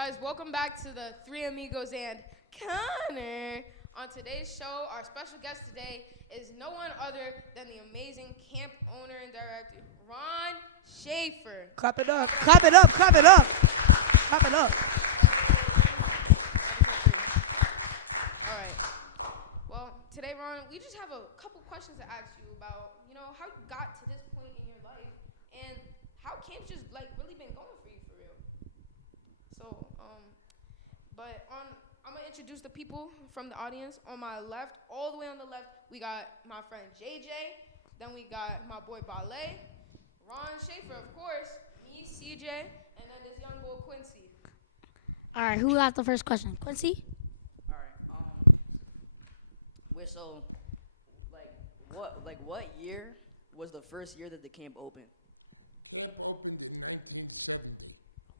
guys, welcome back to the Three Amigos and Connor. On today's show, our special guest today is no one other than the amazing camp owner and director, Ron Schaefer. Clap it up, clap it up, clap it up, clap it up. All right. Well, today, Ron, we just have a couple questions to ask you about, how you got to this point in your life and how camp's just, really been going for you for real. So, I'm going to introduce the people from the audience. On my left, all the way on the left, we got my friend JJ. Then we got my boy Bale, Ron Schaefer, of course, me, CJ, and then this young boy Quincy. All right, who got the first question? Quincy? All right. So, what year was the first year that the camp opened? Camp opened in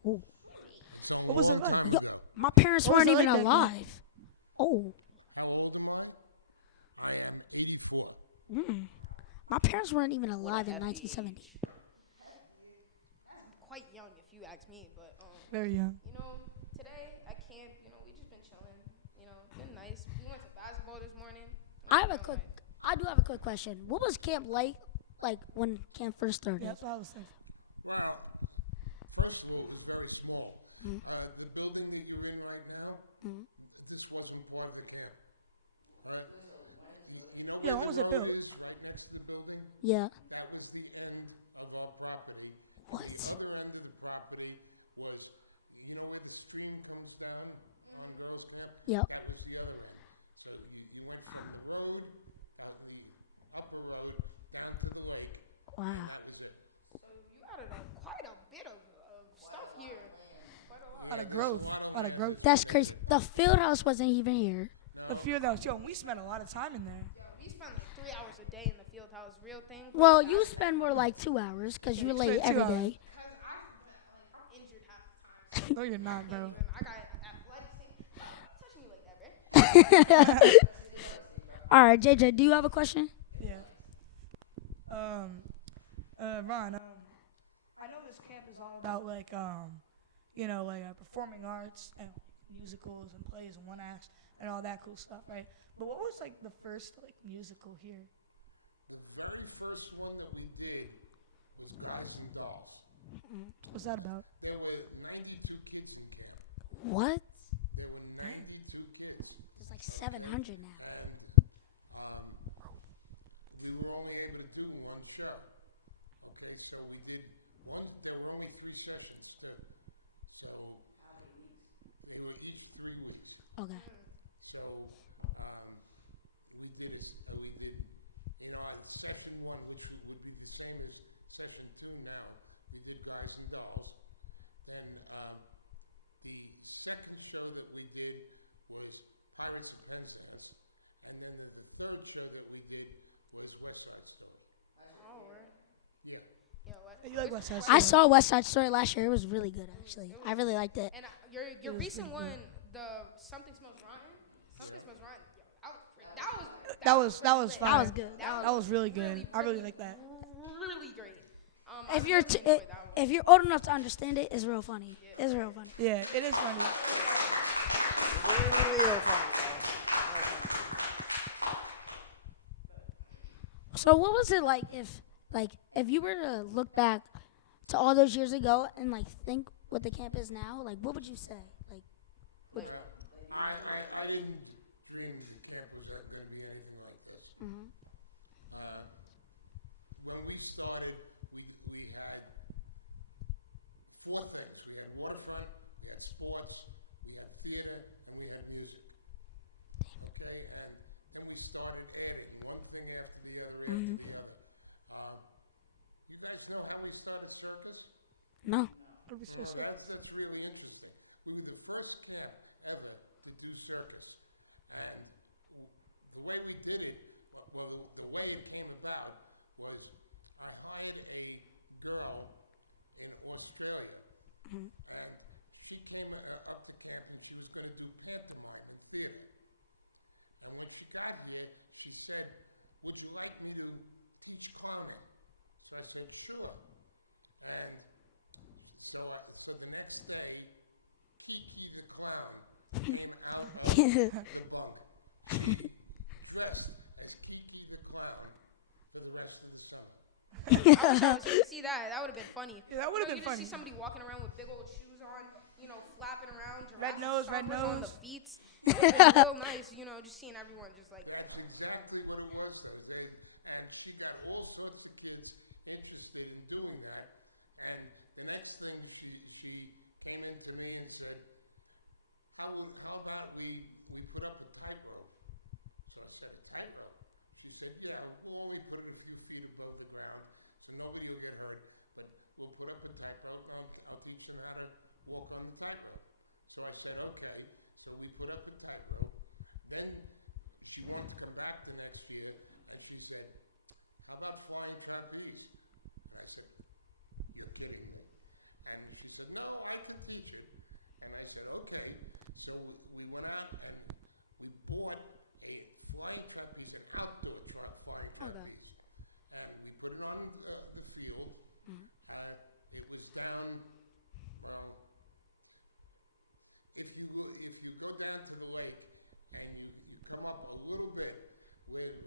1970. Ooh. What was it like? Yo, my parents What was weren't it even like back then? alive. Oh. How old am I? I am 84. My parents weren't even alive in happy 1970. age. That's quite young if you ask me, but Very young. today at camp, we just been chilling. Been nice. We went to basketball this morning. I do have a quick question. What was camp like when camp first started? Yeah, that's what I was thinking. Well, first of all, it was very small. The building that you're in right now, this wasn't part of the camp. Right? Yeah, when was it built? Is right next to the building? Yeah. That was the end of our property. What? The other end of the property was, where the stream comes down on Girls Camp? Yep. That was the other end. So you went from the road, out the upper road, down to the lake. Wow. That was it. So you added quite a bit of stuff here. Quite a lot. A lot of growth. A lot of growth. That's crazy. The field house wasn't even here. The field house. Yo, we spent a lot of time in there. We spend 3 hours a day in the field house. Real thing. Well, you spend more like 2 hours because you're you late spend 2 every hours. day. I'm injured half the time. No, you're not, bro. I got athletic thing. Touching me like that, bro. All right, JJ, do you have a question? Yeah. Ron, I know this camp is all about performing arts and musicals and plays and one acts and all that cool stuff, right? But what was the first musical here? The very first one that we did was Guys and Dolls. What's that about? There were 92 kids in camp. What? There were 92 kids. There's like 700 now. And we were only able to do one show. Okay, so we did one, there were only 3 sessions too. So they were each 3 weeks. Okay. So we did, on session 1, which would be the same as session 2 now, we did Guys and Dolls. Then the second show that we did was Pirates of Penzance. And then the third show that we did was West Side Story. Oh, word. Yeah. Yeah, what? Hey, you like West Side I Story? saw West Side Story last year. It was really good, actually. I really liked it. And your was recent pretty one, the Something Smells Rotten. Something Smells Rotten. Yo, That was pretty fire. That was good. That was really good. I really like that. Really great. If I you're really enjoyed that one. if you're old enough to understand it, it's real funny. It's real funny. Yeah, it is funny. Real funny, bro. So what was it like if you were to look back to all those years ago and think what the camp is now? What would you say? I didn't dream the camp was going to be anything like this. When we started, we had 4 things. We had waterfront, we had sports, we had theater, and we had music. Okay, and then we started adding one thing after the other after the other. You guys know how we started circus? No. That's really interesting. We were the first camp ever to do circus. And the way we did it, the way it came about was I hired a girl in Australia. And she came up to camp and she was going to do pantomime and theater. And when she got here, she said, "Would you like me to teach clowning?" So I said, "Sure." And so the next day, Keith came out of the bunk. Dressed as Kiki the Clown for the rest of the summer. I wish I was here to see that. That would have been funny. Yeah, that would have You been just funny. see somebody walking around with big old shoes on, flapping around, Red Jurassic nose, red stompers on the nose. feet. It would have been real nice, just seeing everyone just like. That's exactly what it was, though. And she got all sorts of kids interested in doing that. And the next thing she came into me and said, how about we put up a tightrope? So I said, a tightrope? She said, yeah, we'll only put it a few feet above the ground, so nobody will get hurt. But we'll put up a tightrope. I'll teach them how to walk on the tightrope. So I said, okay. So we put up a tightrope. Then she wanted to come back the next year, and she said, how about flying trapeze? And I said, you're kidding me. And she said, no, I can teach it. And I said, okay. So we went out and we bought a flying trapeze, an outdoor flying trapeze. And we put it on the field. It was down, well, if you go down to the lake and you come up a little bit,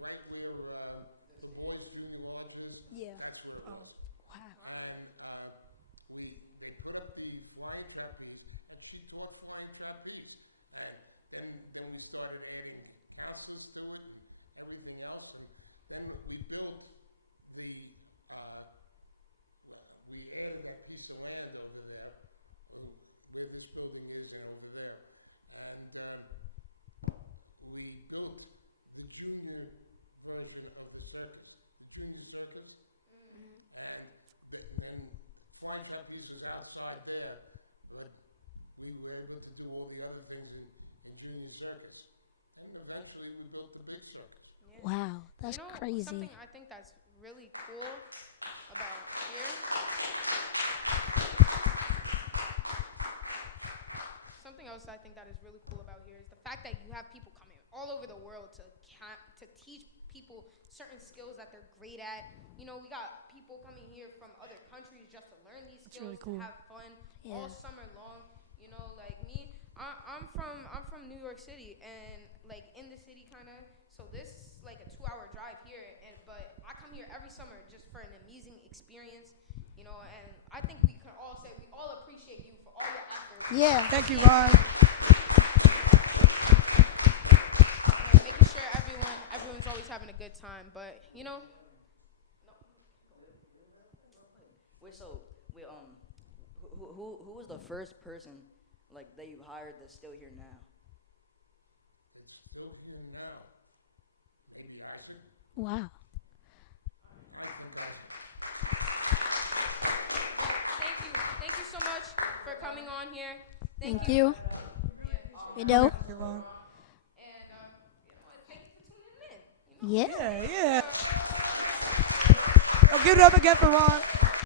right where the boys' junior launches, Yeah. that's where it was. Wow. And they put up the flying trapeze, and she taught flying trapeze. And then we started adding houses to it, everything else, and then we built we added that piece of land over there, where this building is and over there. And we built the junior version of the circus, junior circus. And flying trapeze was outside there, but we were able to do all the other things in junior circus. And eventually we built the big circus. Yeah. Wow, that's crazy. Something I think that's really cool about here. Something else I think that is really cool about here is the fact that you have people coming all over the world to teach people certain skills that they're great at. We got people coming here from other countries just to learn these That's skills, really cool. to have fun Yeah. all summer long. Like me, I'm from New York City, and like in the city kind of. So this is like a 2-hour drive here, but I come here every summer just for an amazing experience. And I think we can all say we all appreciate you for all your efforts. Yeah. Thank you, Ron. Making sure everyone's always having a good time, but Wait, so who was the first person that you hired that's still here now? It's still here now. Maybe Isaac? Wow. I think Isaac. well, thank you so much for coming on here. Thank you. You know? Thank you, Ron. And thank you for tuning in. Yeah, yeah. Uh, Oh, give it up again for Ron.